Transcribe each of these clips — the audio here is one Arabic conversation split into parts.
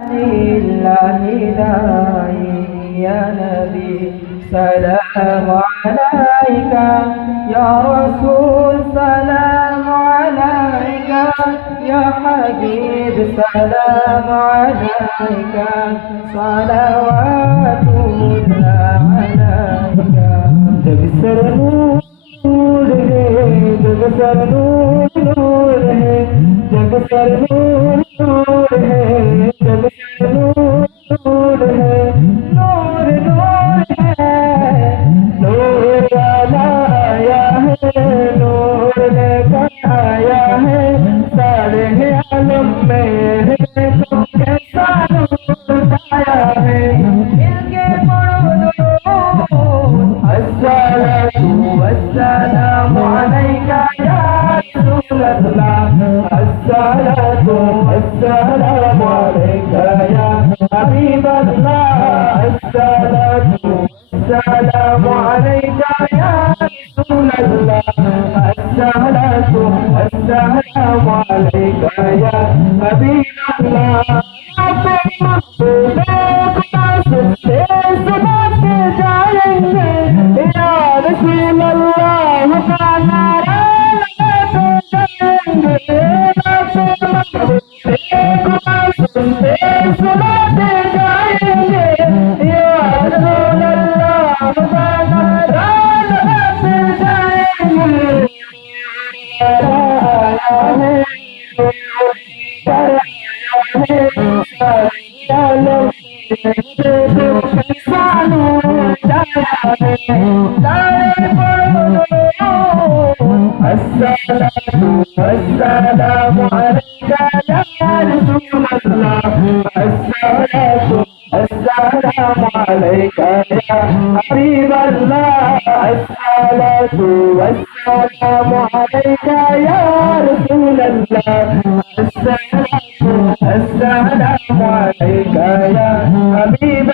لله داعي يا نبي سلام عليك يا رسول سلام عليك يا حبيب سلام عليك صلوات الله عليك تكسر نوره تكسر نوره تكسر نوره عليك يا حبيب الله الصلاة والسلام عليك يا رسول الله الصلاة والسلام عليك يا حبيب الله الصلاة والسلام عليك يا رسول الله والسلام عليك يا رسول الله الصلاة والسلام عليك يا حبيب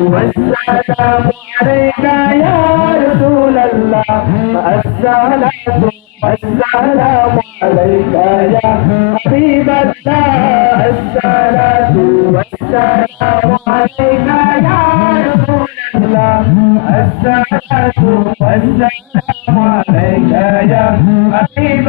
والسلام عليك يا رسول الله الصلاة والسلام عليك يا حبيب الله والسلام عليك يا رسول الله والسلام عليك يا حبيب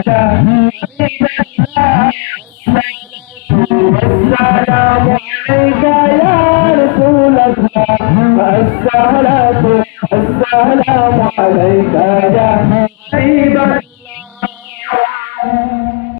عليك يا حبيب الله والسلام عليك يا رسول الله الصلاة والسلام عليك يا حبيب